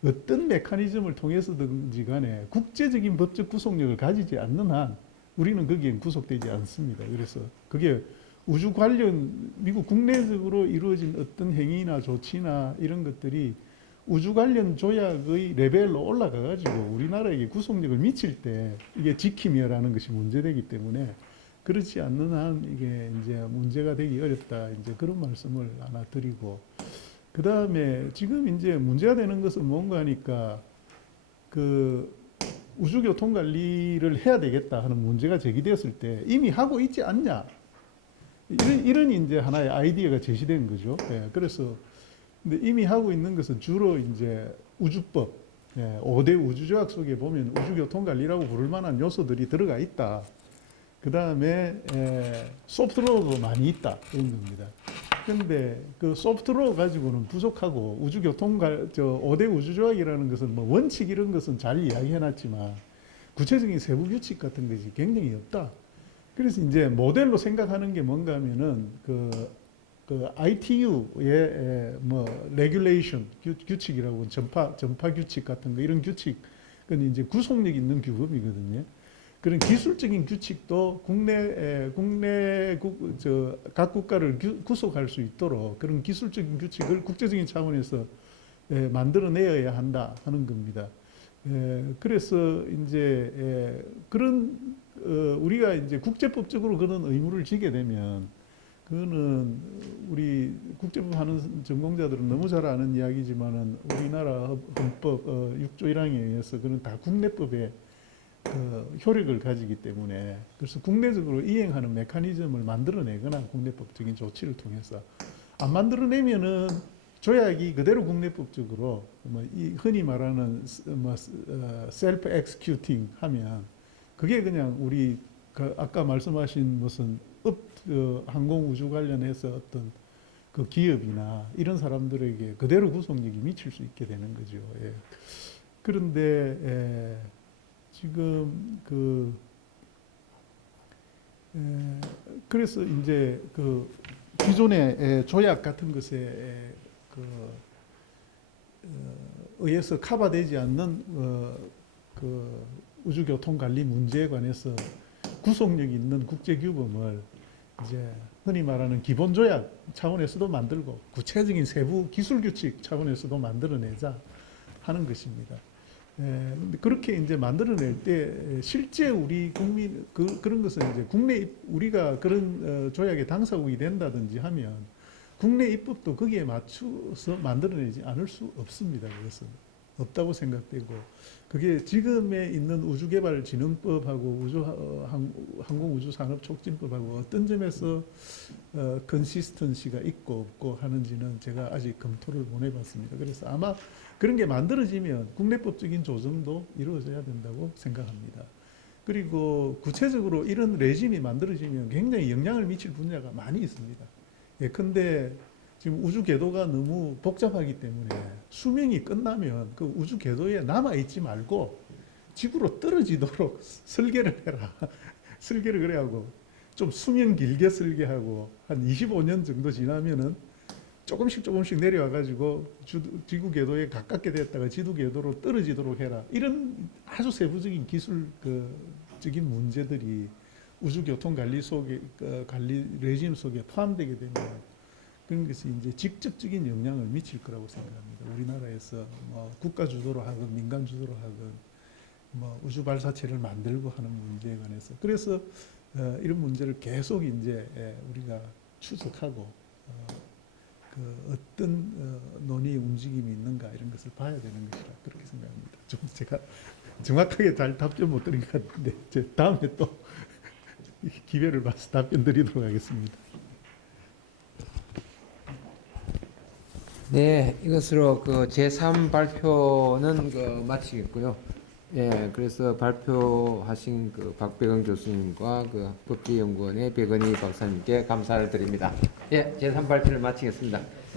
어떤 메커니즘을 통해서든지 간에 국제적인 법적 구속력을 가지지 않는 한 우리는 거기엔 구속되지 않습니다. 그래서 그게 우주 관련 미국 국내적으로 이루어진 어떤 행위나 조치나 이런 것들이 우주 관련 조약의 레벨로 올라가 가지고 우리나라에게 구속력을 미칠 때 이게 지키며라는 것이 문제되기 때문에, 그렇지 않는 한 이게 이제 문제가 되기 어렵다, 이제 그런 말씀을 하나 드리고, 그 다음에 지금 이제 문제가 되는 것은 뭔가 하니까, 그 우주교통 관리를 해야 되겠다 하는 문제가 제기되었을 때 이미 하고 있지 않냐, 이런 이제 하나의 아이디어가 제시된 거죠. 예, 그래서 근데 이미 하고 있는 것은 주로 이제 우주법, 5대 우주조약 속에 보면 우주교통관리라고 부를 만한 요소들이 들어가 있다. 그 다음에 소프트로도 많이 있다, 이런 겁니다. 그런데 그 소프트로 가지고는 부족하고, 5대 우주조약이라는 것은 뭐 원칙 이런 것은 잘 이야기해놨지만 구체적인 세부 규칙 같은 것이 굉장히 없다. 그래서 이제 모델로 생각하는 게 뭔가 하면은 그 ITU의 뭐 레귤레이션 규칙이라고, 전파 규칙 같은 거, 이런 규칙은 이제 구속력 있는 규범이거든요. 그런 기술적인 규칙도 각 국가를 구속할 수 있도록 그런 기술적인 규칙을 국제적인 차원에서 만들어내야 한다 하는 겁니다. 그래서 이제 그런 우리가 이제 국제법적으로 그런 의무를 지게 되면, 그거는 우리 국제법 하는 전공자들은 너무 잘 아는 이야기지만은, 우리나라 헌법 6조 1항에 의해서 그런 다 국내법에 그 효력을 가지기 때문에, 그래서 국내적으로 이행하는 메커니즘을 만들어내거나 국내법적인 조치를 통해서 안 만들어내면은 조약이 그대로 국내법적으로 뭐 이 흔히 말하는 뭐 셀프 엑스큐팅 하면, 그게 그냥 우리 그 아까 말씀하신 무슨 항공 우주 관련해서 어떤 그 기업이나 이런 사람들에게 그대로 구속력이 미칠 수 있게 되는 거죠. 예. 그런데 지금 그래서 이제 그 기존의 조약 같은 것에 의해서 커버되지 않는 그 우주교통관리 문제에 관해서 구속력 있는 국제규범을 이제 흔히 말하는 기본조약 차원에서도 만들고 구체적인 세부 기술규칙 차원에서도 만들어내자 하는 것입니다. 근데 그렇게 이제 만들어낼 때 실제 우리 국민 그런 것은 이제 국내 우리가 그런 조약의 당사국이 된다든지 하면 국내 입법도 거기에 맞춰서 만들어내지 않을 수 없습니다. 그것은 없다고 생각되고 그게 지금에 있는 우주개발진흥법하고 항공우주산업촉진법하고 어떤 점에서 컨시스턴시가 있고 없고 하는지는 제가 아직 검토를 못 해봤습니다. 그래서 아마 그런 게 만들어지면 국내법적인 조정도 이루어져야 된다고 생각합니다. 그리고 구체적으로 이런 레짐이 만들어지면 굉장히 영향을 미칠 분야가 많이 있습니다. 예컨대 지금 우주 궤도가 너무 복잡하기 때문에 수명이 끝나면 그 우주 궤도에 남아 있지 말고 지구로 떨어지도록 설계를 해라. 설계를 그래 하고 좀 수명 길게 설계하고 한 25년 정도 지나면은 조금씩 내려와 가지고 지구 궤도에 가깝게 됐다가 지구 궤도로 떨어지도록 해라. 이런 아주 세부적인 기술적인 문제들이 우주 교통 관리 속에 관리 레짐 속에 포함되게 되면 그런 것이 이제 직접적인 영향을 미칠 거라고 생각합니다. 우리나라에서 뭐 국가 주도로 하건 민간 주도로 하건 뭐 우주 발사체를 만들고 하는 문제에 관해서 그래서 이런 문제를 계속 이제 우리가 추적하고 그 어떤 논의 움직임이 있는가 이런 것을 봐야 되는 것이라 그렇게 생각합니다. 좀 제가 정확하게 잘 답변 못 드린 것 같은데 다음에 또 기회를 봐서 답변 드리도록 하겠습니다. 네, 이것으로 그 제3 발표는 마치겠고요. 예, 그래서 발표하신 그 박배건 교수님과 그 법제연구원의 백은희 박사님께 감사를 드립니다. 예, 제3 발표를 마치겠습니다.